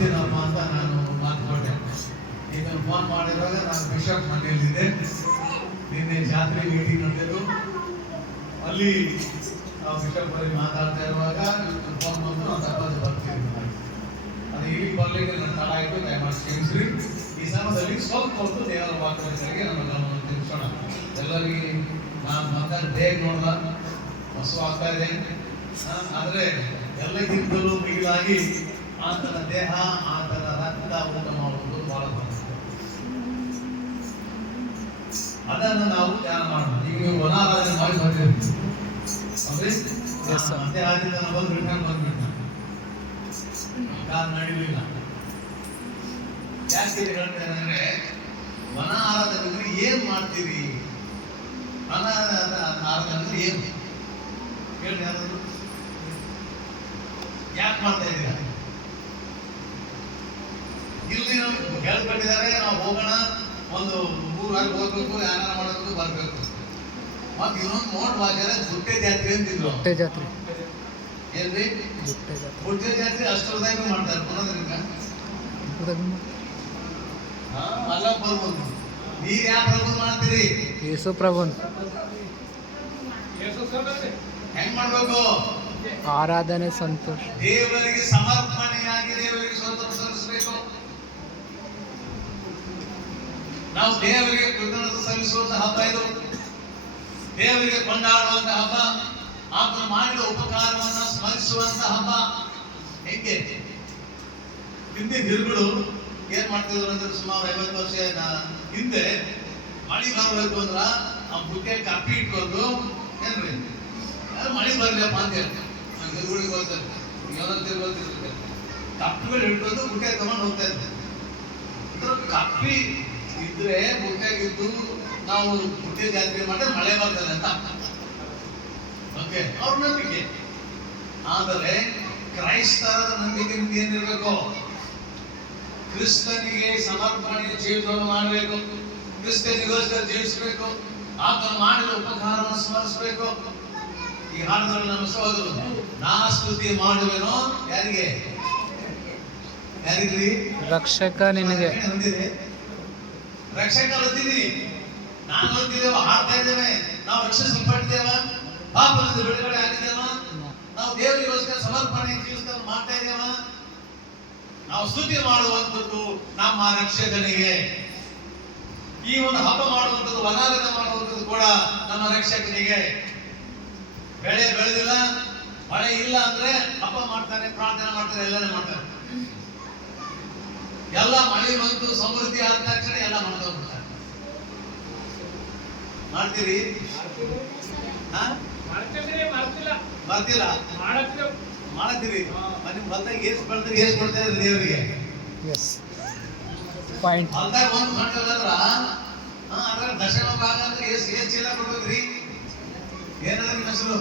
ಬರ್ತೀನಪ್ಪ ಅಂತ ನಾನು ಮಾತು ಕೊಟ್ಟೆ. ಇದನ್ನು ಫೋನ್ ಮಾಡಿರುವಾಗ ನಾನು ಬಿಷಪ್ ಮನೆಯಲ್ಲಿದ್ದೆ. ನಿನ್ನೆ ಜಾತ್ರೆ ಮೀಟಿಂಗ್ ನಡೆದಿದ್ದು, ಅಲ್ಲಿ ನಾವು ಬಿಷಪ್ ಬಳಿ ಮಾತಾಡ್ತಾ ಇರುವಾಗ ಫೋನ್ ಬಂದು ನಾನು ತಪ್ಪದು ಬರ್ತೀನಿ. ಅದು ಇಲ್ಲಿ ಬರ್ಲಿಕ್ಕೆ ನನ್ನ ತಡ ಆಯಿತು, ದಯಮಾಡಿ ಕ್ಷಮಿಸ್ರಿ. ಈ ಸಮಯದಲ್ಲಿ ಸ್ವಲ್ಪ ಹೊತ್ತು ದೇವರ ವಾಕ್ಯಗಳಿಗೆ ನಮ್ಮ ಗಮನವನ್ನು ತಿಳಿಸೋಣ. ಎಲ್ಲರಿಗೆ ನಾನು ಮಾತಾಡಿ ಬೇಗ ನೋಡಲ್ಲ, ಹೊಸ ಆಗ್ತಾ ಇದೆ. ಆದರೆ ಎಲ್ಲಕ್ಕಿಂತಲೂ ಮಿಗಿಲಾಗಿ ಆತನ ದೇಹ, ಆತನ ರಕ್ತ ಊಟ ಮಾಡುವುದು ಬಹಳ ಅದನ್ನು ನಾವು ಧ್ಯಾನ ಮಾಡೋಣ. ಈಗ ನೀವು ವನಾರಾಧನೆ ಮಾಡಿ ಬಂದಿರ್ತೀವಿ ಅಂದ್ರೆ ಮತ್ತೆ ಆದಿನ ಬಂದು ರಿಟರ್ನ್ ಬಂದ್ಬಿಟ್ಟ, ಕಾರ್ ನಡೀಲಿಲ್ಲ. ಯಾಕೆ ಹೇಳ್ತೇನೆ ಅಂದ್ರೆ, ವನ ಆರಾಧನೆ ಏನ್ ಮಾಡ್ತೀರಿ? ಆರಾಧನೆ ಏನು ಹೇಳಿ, ಯಾರು ಯಾಕೆ ಮಾಡ್ತಾ ಇದ್ದೀರಾ? ಇಲ್ಲಿ ಹೇಳ್ಕೊಂಡಿದ್ದಾರೆ, ನಾವು ಹೋಗೋಣ, ಒಂದು ಊರಾಗಿ ಹೋಗ್ಬೇಕು, ಯಾರ ಮಾಡಬೇಕು, ಬರ್ಬೇಕು. ಮತ್ತೆ ಇನ್ನೊಂದು ನೋಡ್ ಬಾಜಾರ ಗುಟ್ಟೆ ಜಾತ್ರೆ ಅಂತಿದ್ರು. ಗುಟ್ಟೆ ಜಾತ್ರೆ ಏನ್ರಿ? ಗುಟ್ಟೆ ಜಾತ್ರೆ ಅಷ್ಟರದಾಗಿ ಮಾಡ್ತಾರೆ. ಪುನೋದ್ರಿಂದ ಅಲ್ಲ ಬರ್ಬೋದು. ನೀವ್ ಯಾವ ಪ್ರಭು ಮಾಡ್ತೀರಿ? ಯೇಸು ಪ್ರಭು. ಹೆಂಗ್ ಮಾಡ್ಬೇಕು? ಆರಾಧನೆ, ಸಂತೋಷ, ದೇವರಿಗೆ ಸಮರ್ಪಣೆಯಾಗಿ ದೇವರಿಗೆ ಸ್ವತಂತ್ರ ಸಲ್ಲಿಸಬೇಕು. ನಾವು ದೇವರಿಗೆ ಕೃತಜ್ಞತೆ ಸಲ್ಲಿಸುವಂತ ಹಬ್ಬ ಇದು. ದೇವರಿಗೆ ಕೊಂಡಾಡುವಂತ ಹಬ್ಬ, ಆತನು ಮಾಡಿದ ಉಪಕಾರವನ್ನು ಸ್ಮರಿಸುವಂತ ಹಬ್ಬ. ಹೆಂಗೆ ಹಿಂದೆ ಹಿರುಗಳು ಏನ್ ಮಾಡ್ತಿದ್ರು ಅಂದ್ರೆ, ಸುಮಾರು 50 ವರ್ಷ ಹಿಂದೆ ಮಳೆ ಬರಬೇಕು ಅಂದ್ರ ಆ ಬುಕ್ಕೆ ಕಪ್ಪಿ ಇಟ್ಕೊಂಡು, ಏನ್ರಿ ಮಳೆ ಬರ್ಲಿಪ್ಪ ಅಂತ ಹೇಳ್ತಾರೆ. ಹಿರುಗಳಿಗೆ ಹೋಗ್ತಾರೆ, ತಿರ್ಗೋತಿರ್ತಾರೆ, ಕಪ್ಪಿಗಳು ಹಿಡ್ಕೊಂಡು ಬುಕ್ಕೆ ತಗೊಂಡು ಹೋಗ್ತಾ ಇರ್ತಾರೆ. ಕಪ್ಪಿ ಇದ್ರೆ ಬುಕ್ಕಾಗಿದ್ದು ನಾವು ಬುಟ್ಟೆ ಜಾತ್ರೆ ಮಾಡಿದ್ರೆ ಮಳೆ ಬರ್ತದೆ ಅಂತ ಓಕೆ, ಅವ್ರ ನಂಬಿಕೆ. ಆದರೆ ಕ್ರೈಸ್ತರ ನಂಬಿಕೆ ಏನಿರ್ಬೇಕು? ಕ್ರಿಸ್ತನಿಗೆ ಸಮರ್ಪಣೆಯ ಜೀವಿತವನ್ನು ಮಾಡಬೇಕು, ಕ್ರಿಸ್ತನಿಗೋಸ್ಕರ ಜೀವಿಸಬೇಕು, ಆತನು ಮಾಡಿದ ಉಪಕಾರವನ್ನು ಸ್ಮರಿಸಬೇಕು. ಈ ಹಾಡುಗಳು ನಮ್ಮ ಸಹೋದರರು, ನಾ ಸ್ತುತಿ ಮಾಡುವೆನೋ ಯಾರಿಗೆ? ಯಾರಿಗ್ರಿ? ರಕ್ಷಕ ನಿನಗೆ. ರಕ್ಷಕ ಹೊತ್ತಿದ್ದೀವಿ, ನಾನು ಹೊತ್ತಿದ್ದೇವ, ಹಾಡ್ತಾ ಇದ್ದೇವೆ, ನಾವು ರಕ್ಷಿಸಲ್ಪಟ್ಟಿದ್ದೇವ, ಪಾಪದಿಂದ ಬಿಡುಗಡೆ ಆಗಿದ್ದೇವ, ನಾವು ದೇವರಿಗೋಸ್ಕರ ಸಮರ್ಪಣೆ ಜೀವಿಸ್ತಾ ಮಾಡ್ತಾ ಇದ್ದೇವ. ನಾವು ಸ್ತುತಿ ಮಾಡುವಂಥದ್ದು ನಮ್ಮ ರಕ್ಷಕನಿಗೆ. ಈ ಒಂದು ಹಬ್ಬ ಮಾಡುವಂಥದ್ದು, ವನಾರಾಧನೆ ಮಾಡುವಂಥದ್ದು ಕೂಡ ನಮ್ಮ ರಕ್ಷಕನಿಗೆ. ಬೆಳೆ ಬೆಳೆದಿಲ್ಲ, ಮಳೆ ಇಲ್ಲ ಅಂದ್ರೆ ಹಬ್ಬ ಮಾಡ್ತಾರೆ, ಪ್ರಾರ್ಥನೆ ಮಾಡ್ತಾರೆ, ಎಲ್ಲನೇ ಮಾಡ್ತಾರೆ. ಎಲ್ಲ ಮಳೆ ಬಂತು, ಸಮೃದ್ಧಿ ಆದ ತಕ್ಷಣ ಎಲ್ಲ ಮಾಡ್ತಾರೆ. ಮಾಡ್ತೀರಿ? ಬರ್ತಿಲ್ಲ, ಮಾಡತ್ತೀರಿ. ನಿಮ್ ಹೊಲ್ದಾಗ ಏಸ್ ಬೆಳೆದ್ರೆ ಏಸ್ ಕೊಡ್ತಾ ಇದ್ರಿ ದೇವರಿಗೆ? ಹೊಲ್ದಾಗ ಒಂದು ಮಾಡ್ತದ್ರ ಅದ್ರ ದಶಮ ಭಾಗ ಅಂದ್ರೆ ಏಸ್ ಚೀಲ ಕೊಡ್ಬೇಕ್ರಿ? ಏನಾದ್ರು ನಿಮ್ಮ ಹೆಸರು?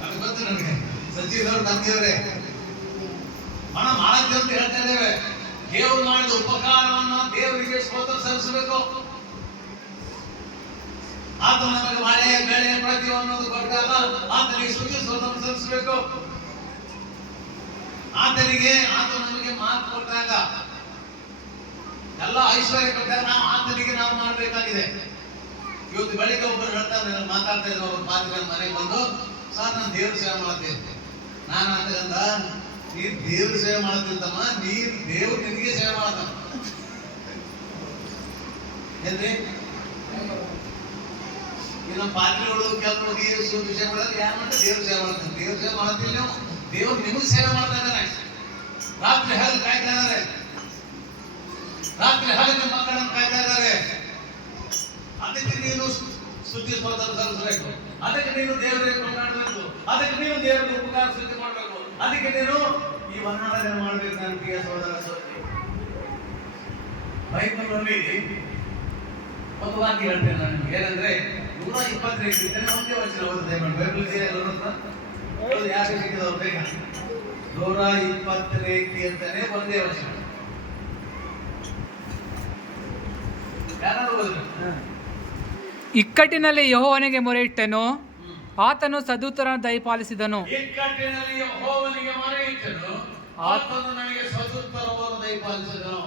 ನನಗೆ ಗೊತ್ತು, ನನಗೆ ಸಚಿವರು ನಮ್ಮ ದೇವರೇ ಹಣ ಮಾಡತ್ತೀವಿ ಅಂತ ಹೇಳ್ತಾ ಇದ್ದೇವೆ. ದೇವರು ಮಾಡಿದ ಉಪಕಾರವನ್ನ ದೇವರಿಗೆ ಸ್ತೋತ್ರ ಸಲ್ಲಿಸಬೇಕು. ಆತ ನಮಗೆ ಮಳೆ ಬೆಳೆ ಪ್ರತಿಯೊಂದು ಕೊಟ್ಟಾಗ ಆತನಿಗೆ ಸ್ತುತಿ ಸ್ತೋತ್ರ ಸಲ್ಲಿಸಬೇಕು. ಆತನಿಗೆ ಆತ ನಮಗೆ ಮಾತು ಕೊಟ್ಟಾಗ, ಎಲ್ಲ ಐಶ್ವರ್ಯ ಕೊಟ್ಟಾಗ ನಾವು ಆತನಿಗೆ ನಾವು ಮಾಡಬೇಕಾಗಿದೆ. ಇವತ್ತು ಬೆಳಿಗ್ಗೆ ಒಬ್ಬರು ಹೇಳ್ತಾರೆ, ಮಾತಾಡ್ತಾ ಇದ್ರು, ಅವ್ರ ಪಾತ್ರ ಮನೆಗೆ ಬಂದು, ಸರ್ ನಾನು ದೇವ್ರ ಸೇವೆ ಮಾಡ್ತೇನೆ. ನಾನು ಅಂತಂದ, ನೀನ್ ದೇವ್ರ ಸೇವೆ ಮಾಡತ್ತಿರ್ತಮ್ಮ, ನೀನ್ ದೇವ್ರು ನಿನಗೆ ಸೇವೆ ಮಾಡತ್ತ ಏನ್ರಿ? ಈ ನಮ್ಮ ಪಾತ್ರಿಗಳು ಕೆಲವರು ವಿಷಯ ಮಾಡೋದು ಯಾರು ಮಾಡ್ತಾರೆ? ದೇವ್ರ ಸೇವೆ ಮಾಡ್ತಾರೆ. ದೇವ್ರ ಸೇವೆ ಮಾಡತ್ತಿಲ್ಲ ನೀವು, ದೇವ್ರು ನಿಮಗೆ ಸೇವೆ ಮಾಡ್ತಾ ಇದ್ದಾರೆ. ರಾತ್ರಿ ಹಗಲು ಕಾಯ್ತಾ ಇದ್ದಾರೆ, ರಾತ್ರಿ ಹಗಲು ನಿಮ್ಮ ಮಕ್ಕಳನ್ನು ಕಾಯ್ತಾ ಇದ್ದಾರೆ. ಅದಕ್ಕೆ ನೀನು ಸ್ತುತಿ ಸ್ತೋತ್ರ ಸಲ್ಲಿಸಬೇಕು, ಅದಕ್ಕೆ ನೀನು ದೇವರಿಗೆ ಕೊಂಡಾಡಬೇಕು, ಅದಕ್ಕೆ ನೀನು ದೇವರಿಗೆ ಉಪಕಾರ ಸ್ತುತಿ ಮಾಡಬೇಕು, ಅದಕ್ಕೆ ನೀನು ಈ ವನಾರಾಧನೆ ಮಾಡಬೇಕು. ನನ್ನ ಪ್ರಿಯ ಸಹೋದರ ಸಹೋದರಿ, ಬೈಬಲ್ನಲ್ಲಿ ಒಂದು ವಾಕ್ಯ ಹೇಳ್ತೇನೆ ನಾನು. ಏನಂದ್ರೆ 125 ಒಂದೇ ವಚನ ಓದಿದೆ. ಬೈಬಲ್ ಯಾಕೆ ಸಿಕ್ಕಿದವ್ರು ಬೇಗ 120 ಅಂತಾನೆ ಒಂದೇ ವಚನ. ಯಾರು ಓದಿದ್ರು? ಇಕ್ಕಟ್ಟಿನಲ್ಲಿ ಯೆಹೋವನಿಗೆ ಮೊರೆಯಿಟ್ಟೆನು, ಆತನು ಸದುತ್ತರವನ್ನು ದಯಪಾಲಿಸಿದನು. ಇಕ್ಕಟ್ಟಿನಲ್ಲಿ ಯೆಹೋವನಿಗೆ ಮೊರೆಯಿಟ್ಟೆನು, ಆತನು ನನಗೆ ಸ್ವತಂತ್ರವನ್ನು ದಯಪಾಲಿಸಿದನು.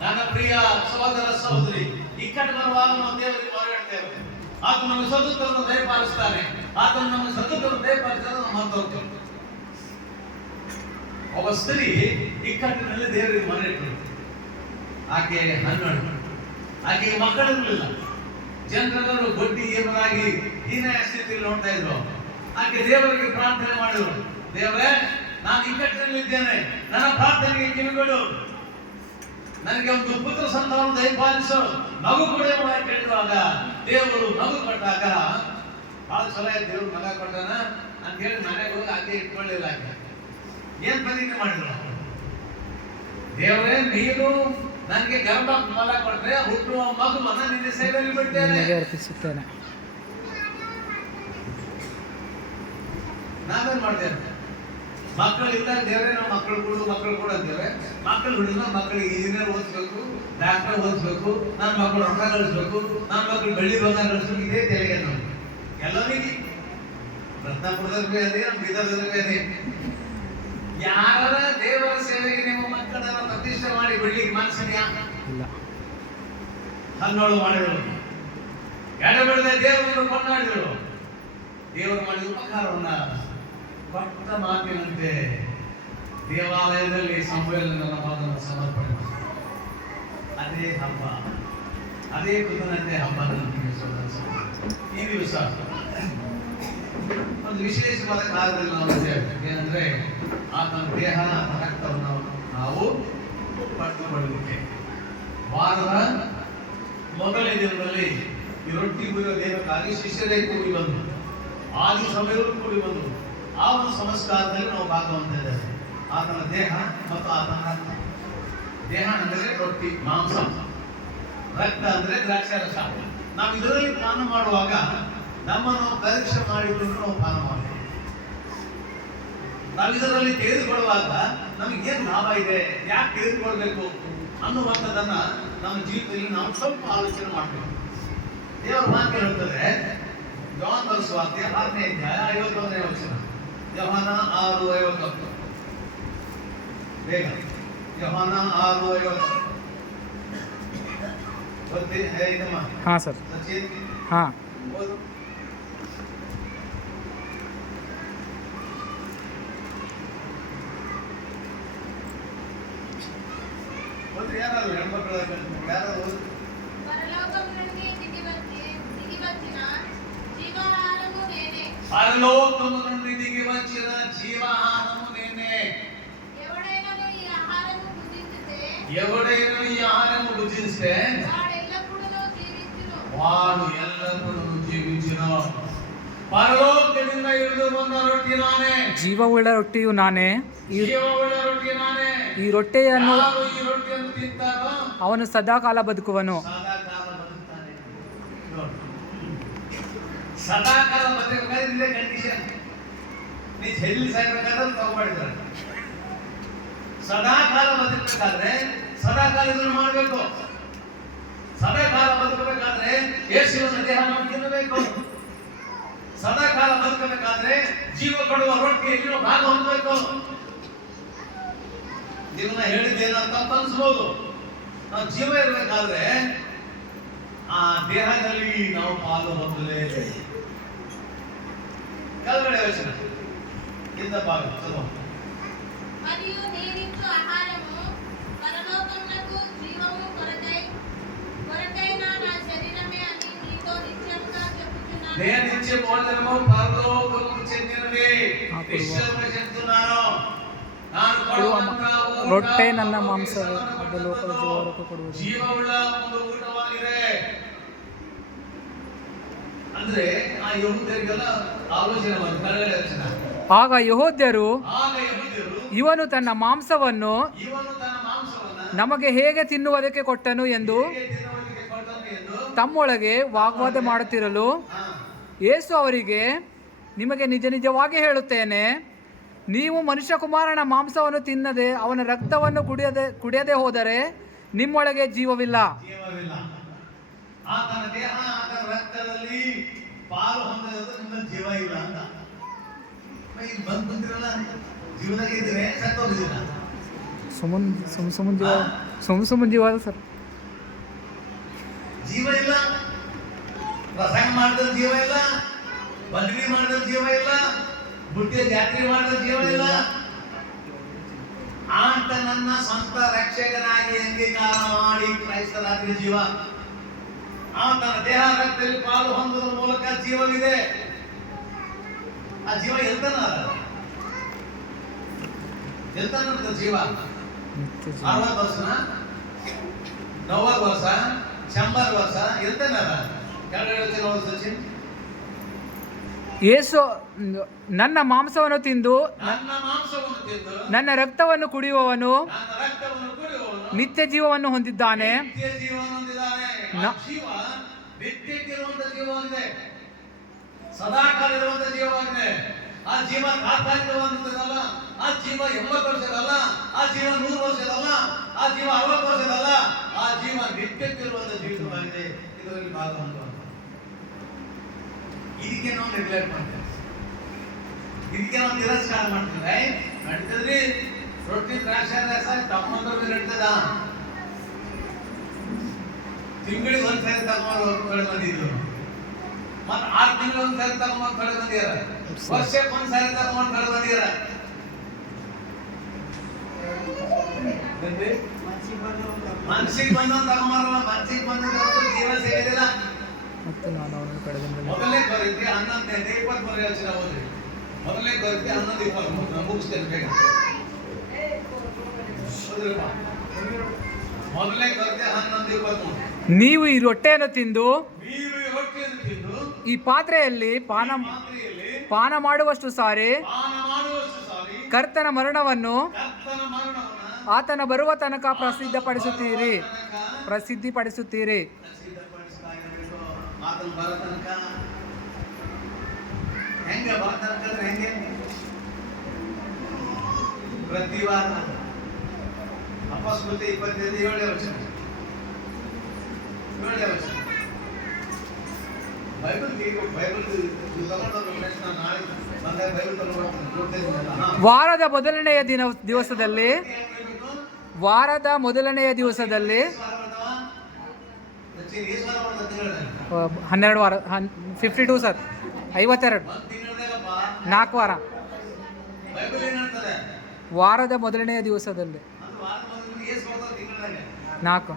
ನನ್ನ ಪ್ರಿಯ ಸಹೋದರ ಸಹೋದರಿ, ಇಕ್ಕಟ್ಟು ಬರುವಾಗ ನಾವು ದೇವರಿಗೆ ಮೊರೆಯಿಡ್ತೇವೆ. ಆತನು ನಮಗೆ ಸ್ವತಂತ್ರವನ್ನು ದಯಪಾಲಿಸ್ತಾನೆ. ಆತನು ನಮಗೆ ಸ್ವತಂತ್ರವನ್ನು ದಯಪಾಲಿಸಿದ್ರೆ ನಾವು ಮರ್ತೋಗ್ತೇವೆ. ಒಬ್ಬ ಸ್ತ್ರೀ ಇಕ್ಕಟ್ಟಿನಲ್ಲಿ ದೇವರಿಗೆ ಮೊರೆಯಿಟ್ಟಳು. ಆಕೆ 12, ಆಕೆಗೆ ಮಕ್ಕಳಿರಲಿಲ್ಲ. ಜನರೆಲ್ಲರೂ ಬಡ್ಡಿ ಏಮರಾಗಿ ಹೀನಾಯ ಸ್ಥಿತಿಯಲ್ಲಿ ನೋಡ್ತಾ ಇದ್ರು. ಆಕೆ ದೇವರಿಗೆ ಪ್ರಾರ್ಥನೆ ಮಾಡಿದ್ರು, ದೇವರೇ, ನಾನು ಇಕ್ಕಟ್ಟಿನಲ್ಲಿದ್ದೇನೆ, ನನ್ನ ಪ್ರಾರ್ಥನೆಗೆ ಕಿವಿಗೊಡು, ನನಗೆ ಒಂದು ಪುತ್ರ ಸಂತಾನ ದಯಪಾಲಿಸು, ಮಗು ಕೂಡ ಕೇಳುವಾಗ ದೇವರು ಮಗು ಕೊಟ್ಟಾಗ ಬಹಳ ಚಲೋ ಆಯ್ತು, ದೇವ್ರು ಮಗ ಕೊಟ್ಟಾನ ಅಂತ ಹೇಳಿ ಮನೆಗೆ ಹೋಗಿ ಆಕೆ ಇಟ್ಕೊಳ್ಳಿಲ್ಲ. ಆಕೆ ಏನ್ ಪ್ರತಿಜ್ಞೆ ಮಾಡಿದ್ರು, ದೇವರೇ, ನೀನು ನನಗೆ ಗರ್ಭ ಫಲ ಕೊಟ್ರೆ ಹುಟ್ಟುವ ಮಗುವನ್ನ ನಿನ್ನ ಸೇವೆಯಲ್ಲಿ ಬಿಡ್ತೇನೆ, ಅರ್ಪಿಸುತ್ತೇನೆ. ನಾವೇನ್ ಮಾಡ್ತೇವೆ? ಮಕ್ಕಳು ಇದ್ದಾಗ ದೇವರೇ ನಾವು ಮಕ್ಕಳು ಕೂಡ ಅಂತೇವೆ. ಮಕ್ಕಳು ಹುಡುಗ ಮಕ್ಕಳಿಗೆ ಇಂಜಿನಿಯರ್ ಓದಿಸ್ಬೇಕು, ಡಾಕ್ಟರ್ ಓದಿಸ್ಬೇಕು, ನನ್ನ ಮಕ್ಕಳು ರೊಕ್ಕ ಗಳಿಸ್ಬೇಕು, ನನ್ನ ಮಕ್ಕಳು ಬೆಳ್ಳಿ ಬಂಗಾರ ಗಳಿಸ್ಬೇಕು, ಇದೇ ತೆಲಿಗೆ ನಾವು ಎಲ್ಲರಿಗೆ ರತ್ನಪುರದಲ್ಲಿ ಬೇರೆ, ನಮ್ಮ ಬೀದರ್ದಲ್ಲಿ ಬೇರೆ. ಯಾರ ದೇವರ ಸೇವೆಗೆ ನಿಮ್ಮ ಮಕ್ಕಳನ್ನ ಪ್ರತಿಷ್ಠೆ ಮಾಡಿ ಬಿಡ್ಲಿಕ್ಕೆ ಮನಸ್ಸಿದ್ಯಾ? ಹನ್ನೋಳು ಮಾಡಿದರು, ಎಡಬಿಡದೆ ದೇವರನ್ನು ಕೊಂಡಾಡಿದರು. ದೇವರು ಮಾಡಿದ ಉಪಕಾರವನ್ನ ಕೊಟ್ಟ ಮಾತಿನಂತೆ ದೇವಾಲಯದಲ್ಲಿ ಸಂವೇದನ ಮಗನ ಸಮರ್ಪಣೆ ಮಾಡಿ ಅದೇ ಹಬ್ಬ, ಅದೇ ಕೃತಜ್ಞತೆ ಹಬ್ಬ. ಈ ದಿವಸ ಒಂದು ವಿಶೇಷವಾದ ಕಾಲದಲ್ಲಿ ನಾವು ಇದ್ದೇವೆ. ಏನಂದ್ರೆ ಆತನ ದೇಹ, ಆತನ ರಕ್ತವನ್ನು ನಾವು ಪಡೆದುಕೊಳ್ಳಲಿಕ್ಕೆ ವಾರದ ಮೊದಲನೇ ದಿನದಲ್ಲಿ ಈ ರೊಟ್ಟಿ ಬೀರೋ ದೇವಕ್ಕಾಗಿ ಶಿಷ್ಯರೇ ಕೂಡಿ ಬಂದು, ಆದಿ ಸಮಯವರು ಕೂಡಿ ಬಂದು, ಆ ಒಂದು ಸಂಸ್ಕಾರದಲ್ಲಿ ನಾವು ಭಾಗವಹಿಸಿದ್ದೇವೆ. ಆತನ ದೇಹ ಮತ್ತು ಆತನ ರಕ್ತ. ದೇಹ ಅಂದರೆ ರೊಟ್ಟಿ ಮಾಂಸ, ರಕ್ತ ಅಂದರೆ ದ್ರಾಕ್ಷಾರಸ. ನಾವು ಇದರಲ್ಲಿ ಪಾನ ಮಾಡುವಾಗ ನಮ್ಮನ್ನು ಪರೀಕ್ಷೆ ಮಾಡಿಕೊಂಡು ನಾವು ಪಾನ ಮಾಡ್ತೇವೆ. ನಾವು ಇದರಲ್ಲಿ ತೆಗೆದುಕೊಳ್ಳುವಾಗ ನಮಗೇನು ಲಾಭ ಇದೆ, ಯಾಕೆ ತೆಗೆದುಕೊಳ್ಬೇಕು ಅನ್ನುವಂಥದ್ದನ್ನ ನಮ್ಮ ಜೀವಿತದಲ್ಲಿ ನಾವು ಸ್ವಲ್ಪ ಆಲೋಚನೆ ಮಾಡಬೇಕು. ದೇವರ ಮಾತು ಹೇಳುತ್ತದೆ, ಯೋಹಾನ ಸುವಾರ್ತೆ 6ನೇ ಅಧ್ಯಾಯ 51ನೇ ವಚನ. ಯೋಹಾನ 6:51. ಬೇಗ ಯೋಹಾನ 6:50. ಹಾಂ ಸರ್, ಹಾಂ. ಯಾರಾದ್ರು ಹೆಣ್ಮಕ್ಳು ಯಾರಾದ್ರು పరలోకము నుండి దిగి వచ్చిన జీవాహారము నేనే. ఎవడైనా ఈ ఆహారము భుజిస్తే వాడు ఎల్లప్పుడూ జీవించును. ಪರಲೋಕದಿಂದ ಇಳಿದು ಬಂದ ರೊಟ್ಟಿ ನಾನೇ, ಜೀವವುಳ್ಳ ರೊಟ್ಟಿಯು ನಾನೇ. ಜೀವವುಳ್ಳ ರೊಟ್ಟಿ ನಾನೇ. ಈ ರೊಟ್ಟಿಯನ್ನು ಈ ರೊಟ್ಟಿಯನ್ನು ತಿಂತಾರೋ ಅವನು ಸದಾಕಾಲ ಬದುಕುವನು. ಸದಾಕಾಲ ಬದುಕ್ತಾನೆ. ಸದಾಕಾಲ ಬದುಕಬೇಕಾದ್ರೆ ಇಲ್ಲೇ ಕಂಡೀಷನ್. ನೀ ಜೈಲಿ ಸಾಯ್ಬೇಕಾದ್ರೆ ತಗೊಂಡಿದ್ದಾರೆ. ಸದಾಕಾಲ ಬದುಕಬೇಕಾದ್ರೆ ಸದಾಕಾಲ ಇದನ್ನು ಮಾಡಬೇಕು. ಸದಾಕಾಲ ಬದುಕಬೇಕಾದ್ರೆ ಯೇಸುವಿನ ದೇಹ ನಾವು ತಿನ್ನಬೇಕು. ಸದಾಕಾಲ ಬದುಕಬೇಕಾದ್ರೆ ಜೀವ ಕೊಡುವ ರೊಟ್ಟಿಯಲ್ಲಿ ನಾವು ಭಾಗ ಹೊಂದಬೇಕು. ಜೀವನ ಹೇಳಿದ್ದೇನೋ ತಪ್ಪು ಅನ್ಸ್ಬೋದು. ನಾವು ಜೀವ ಇರಬೇಕಾದ್ರೆ ಆ ದೇಹದಲ್ಲಿ ನಾವು ಪಾಲು ಹೊಂದಲೇಬೇಕು. ಕೆಳಗಡೆ ವಚನ ಇಂದ ಭಾಗ ಚಲೋ. మరియు నీరిచ్చు ఆహారము పరలోకమునకు జీవము కొరకైన నా శరీరమే అని నీతో నిశ్చయముగా చెప్పుచున్నాను. నేను ఇచ్చే భోజనము పరలోకముకు చెందినది. నిశ్చయముగా చెప్తున్నాను. ನಾನು ಕೊಡುವಂತ ರೊಟ್ಟೆ ನನ್ನ ಮಾಂಸವೇ, ಅದು ಲೋಕದ ಜೀವಕ್ಕೆ ಕೊಡುವುದು. ಜೀವವುಳ್ಳ ಒಂದು ಊಟವಾಗಿದೆ. ಅಂದ್ರೆ ಆ ಯಹೂದ್ಯರಿಗೆಲ್ಲ ಆಲೋಚನೆ ಬಂತು. ಕೆಳಗಡೆ ವಚನ. ಆಗ ಯೆಹೂದ್ಯರು ಇವನು ತನ್ನ ಮಾಂಸವನ್ನು ನಮಗೆ ಹೇಗೆ ತಿನ್ನುವುದಕ್ಕೆ ಕೊಟ್ಟನು ಎಂದು ತಮ್ಮೊಳಗೆ ವಾಗ್ವಾದ ಮಾಡುತ್ತಿರಲು ಯೇಸು ಅವರಿಗೆ, ನಿಮಗೆ ನಿಜ ನಿಜವಾಗಿ ಹೇಳುತ್ತೇನೆ, ನೀವು ಮನುಷ್ಯಕುಮಾರನ ಮಾಂಸವನ್ನು ತಿನ್ನದೆ ಅವನ ರಕ್ತವನ್ನು ಕುಡಿಯದೆ ಹೋದರೆ ನಿಮ್ಮೊಳಗೆ ಜೀವವಿಲ್ಲ. ಆತನ ದೇಹ ಆತನ ರಕ್ತದಲ್ಲಿ ಪಾಲು ಹೊಂದದ ನಿಮ್ಮ ಜೀವ ಇಲ್ಲ ಅಂತ ಬಂದಿರಲ್ಲ. ಜೀವದಾಗ ಇದ್ರೆ ಸತ್ತೋಗಿದ್ದೀರಾ? ಸುಮ್ಮನೆ ಜೀವ ಅದ ಸರ್. ಜೀವ ಇಲ್ಲ, ಪ್ರಸಂಗ ಮಾಡಿದ್ರೆ ಜೀವ ಇಲ್ಲ, ಬದ್ಲಿ ಮಾಡಿದ್ರೆ ಜೀವ ಇಲ್ಲ, ಬುಟ್ಟಿಯ ಜಾತ್ರೆ ಮಾಡಿದ್ರೆ ಜೀವ ಇಲ್ಲ. ಆತ ನನ್ನ ಸ್ವಂತ ರಕ್ಷಕನಾಗಿ ಅಂಗೀಕಾರ ಮಾಡಿ ಕ್ರೈಸ್ತರಾಗಿರುವ ಜೀವ. ಆತನ ದೇಹ ರಕ್ತದಲ್ಲಿ ಪಾಲು ಹೊಂದುವ ಮೂಲಕ ಜೀವವಿದೆ. ಆ ಜೀವ ಎಲ್ತನ ಜೀವ 60 ವರ್ಷನ 90 ವರ್ಷ 100 ವರ್ಷ ಎಲ್ತನ ಕೆಳಗಡೆ ನೋಡಿ ಸಚಿನ್. ಯೇಸು ನನ್ನ ಮಾಂಸವನ್ನು ತಿಂದು ನನ್ನ ರಕ್ತವನ್ನು ಕುಡಿಯುವವನು ನಿತ್ಯ ಜೀವವನ್ನು ಹೊಂದಿದ್ದಾನೆ. ಸದಾಕಾಲ ಇರುವಂತ ಜೀವವಾಗಿದೆ. ಆ ಜೀವ ತಾತ್ಕಾಲಿಕವಾದಲ್ಲ, ಆ ಜೀವ 80 ವರ್ಷದಲ್ಲ, ಆ ಜೀವ 100 ವರ್ಷದಲ್ಲ, ಆ ಜೀವ 60 ವರ್ಷದಲ್ಲ, ಆ ಜೀವ ನಿತ್ಯಕ್ಕಿರುವಂತ ಜೀವಿತವಾಗಿದೆ. ಇದರಲ್ಲಿ ಭಾಗವಂತ ಇದಕ್ಕೆ ನಾವು ನೆಗ್ಲೆಕ್ಟ್ ಮಾಡ್ತೇವೆ, ಇದಕ್ಕೆ ನಾವು ತಿರಸ್ಕಾರ ಮಾಡ್ತೀವಿ. ನಡೀತದ್ರಿ ರೊಟ್ಟಿ ದ್ರಾಕ್ಷಿ ರಸ ತಗೊಂಡ್ರೆ ನಡೀತದ. ತಿಂಗಳಿಗೆ ಒಂದ್ಸರಿ ತಗೊಂಡು ಕಳೆ ಬಂದಿದ್ರು, ಮತ್ತೆ 6 ತಿಂಗಳು ಒಂದ್ಸರಿ ತಗೊಂಡ್ ಕಳೆ ಬಂದಿರ, ವರ್ಷಕ್ಕೆ ಒಂದ್ಸರಿ ತಗೊಂಡ್ ಕಳೆ ಬಂದಿರ. ಮನ್ಸಿಗೆ ಬಂದವನ್ ತಗೊಂಬಾರಲ್ಲ, ಮನ್ಸಿಗೆ ಬಂದ ಜೀವ ಸಿಗೋದಿಲ್ಲ. ಮೊದಲನೇ ಕೊರತೆ 11 23 ಯೋಚನೆ ಹೋದ್ರಿ. ಮೊದಲನೇ ಕೊರತೆ 11 23 ಮುಗಿಸ್ತೇನೆ ಬೇಗ. ಮೊದಲನೇ ಕೊರತೆ 11 23. ನೀವು ಈ ರೊಟ್ಟೆಯನ್ನು ತಿಂದು ಈ ಪಾತ್ರೆಯಲ್ಲಿ ಪಾನ ಮಾಡುವಷ್ಟು ಸಾರಿ ಕರ್ತನ ಮರಣವನ್ನು ಆತನ ಬರುವ ತನಕ ಪ್ರಸಿದ್ಧಿಪಡಿಸುತ್ತೀರಿ. ಆತನ ಬರೋ ತನಕ ಹೆಂಗೆ ಬರ್ತನಕಂದ್ರೆ ಹೆಂಗೆ? ಪ್ರತಿ ವಾರ ಅಪಸ್ಮೃತಿ 25 7ನೇ ವಚನ ವಾರದ ಮೊದಲನೆಯ ದಿವಸದಲ್ಲಿ 12 ವಾರ 52 ಸರ್ 52 4 ವಾರ ವಾರದ ಮೊದಲನೆಯ ದಿವಸದಲ್ಲಿ 4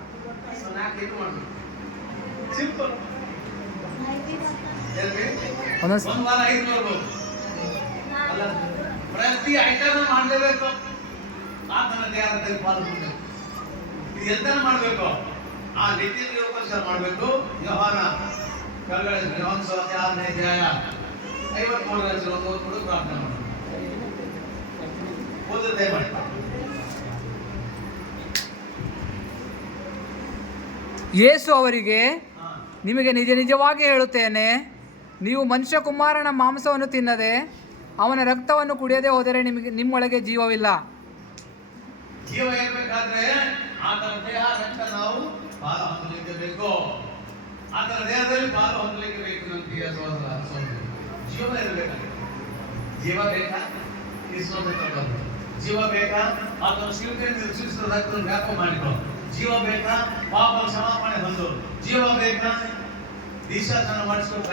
ಪ್ರತಿ ಐಟಮ್ ಮಾಡಲೇಬೇಕು. ಆತನ ದೇಹದಲ್ಲಿ ಪಾಲ್ಗೊಳ್ಬೇಕು. ಇದು ಎಂತ ಮಾಡಬೇಕು? ಆ ನಿತ್ಯಕ್ಕೋಸ್ಕರ ಮಾಡಬೇಕು. ಯೋಹಾನ ಕೆಳಗಡೆ ಯೋಹಾನ ಸುವಾರ್ತೆ 6ನೇ ಅಧ್ಯಾಯ 53ರ ಓದ್ಕೊಂಡು ಪ್ರಾರ್ಥನೆ ಮಾಡೋಣ. ಓದುತ್ತೆ ಮಾಡಿ. ಯೇಸು ಅವರಿಗೆ, ನಿಮಗೆ ನಿಜ ನಿಜವಾಗಿ ಹೇಳುತ್ತೇನೆ, ನೀವು ಮನುಷ್ಯಕುಮಾರನ ಮಾಂಸವನ್ನು ತಿನ್ನದೆ ಅವನ ರಕ್ತವನ್ನು ಕುಡಿಯದೆ ಹೋದರೆ ನಿಮ್ಮೊಳಗೆ ಜೀವವಿಲ್ಲ. ಜೀವ ಇರಬೇಕಾದ್ರೆ ಆತನ ದೇಹ ರಕ್ತ ನಾವು ಪಾಲು ಹೊಂದಲಿಕ್ಕೆ ಬೇಕು. ಆತನ ದೇಹದಲ್ಲಿ ಪಾಲು ಹೊಂದಲಿಕ್ಕೆ ಬೇಕು. ನಮ್ಮ ಪ್ರಿಯ ಸಹೋದರ ಸಹೋದರಿ, ಜೀವ ಇರಬೇಕಾದ್ರೆ ಜೀವ ಬೇಕಾ? ಜೀವ ಬೇಕಾ? ಆತನ ಶಿಲ್ಪೆಯನ್ನು ಸೃಷ್ಟಿಸಿದ ರಕ್ತವನ್ನು ವ್ಯಾಪ ಮಾಡಿಕೊ. ಜೀವ ಬೇಕಾ? ಪಾಪ ಕ್ಷಮಾಪಣೆ ಹೊಂದು. ಜೀವ ಬೇಕಾ? ದೀಕ್ಷಾಸ್ನಾನ ಮಾಡಿಸ್ಕೊಂಡು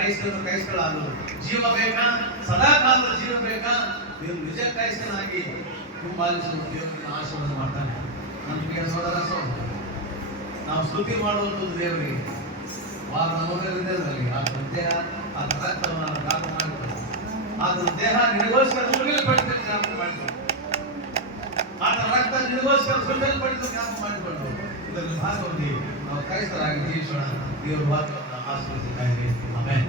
ಕ್ರೈಸ್ತರಾಗೋದು. ಜೀವ ಬೇಕಾ? ಸದಾ ಕಾಲದ ಜೀವ ಬೇಕಾ? ನೀವು ನಿಜ ಕ್ರೈಸ್ತನಾಗಿ ಹಿಂಬಾಲಿಸುವ ದೇವರಿಗೆ ಆಶೀರ್ವಾದ ಮಾಡ್ತಾನೆ. ನನ್ನ ಪ್ರಿಯ ಸಹೋದರ ಸಹೋದರಿ, ನಾವು ಸ್ತುತಿ ಮಾಡುವಂಥದ್ದು ದೇವರಿಗೆ ವಾರದ ಮೊದಲನೇದಲ್ಲಿ ಆತನ ದೇಹ ಆತನ ರಕ್ತವನ್ನು ವ್ಯಾಪ ಮಾಡಿಕೊಂಡು ಆತನ ದೇಹ ನಿನಗೋಸ್ಕರ ಸುಡಲ್ಪಟ್ಟಿದ್ದು ಜ್ಞಾಪಕ ಮಾಡಿಕೊಂಡು ಆತನ ರಕ್ತ ನಿನಗೋಸ್ಕರ ಸುಡಲ್ಪಟ್ಟಿದ್ದು ಜ್ಞಾಪಕ ಮಾಡಿಕೊಂಡು ಇದರಲ್ಲಿ ಭಾಗವಾಗಿ ನಾವು ಕ್ರೈಸ್ತರಾಗಿ ಜೀವಿಸೋಣ. ದೇವರು ವಾಕ್ಯವನ್ನು ಆಶೀರ್ವದಿಸಿದ್ದಾರೆ. ಆಮೆನ್.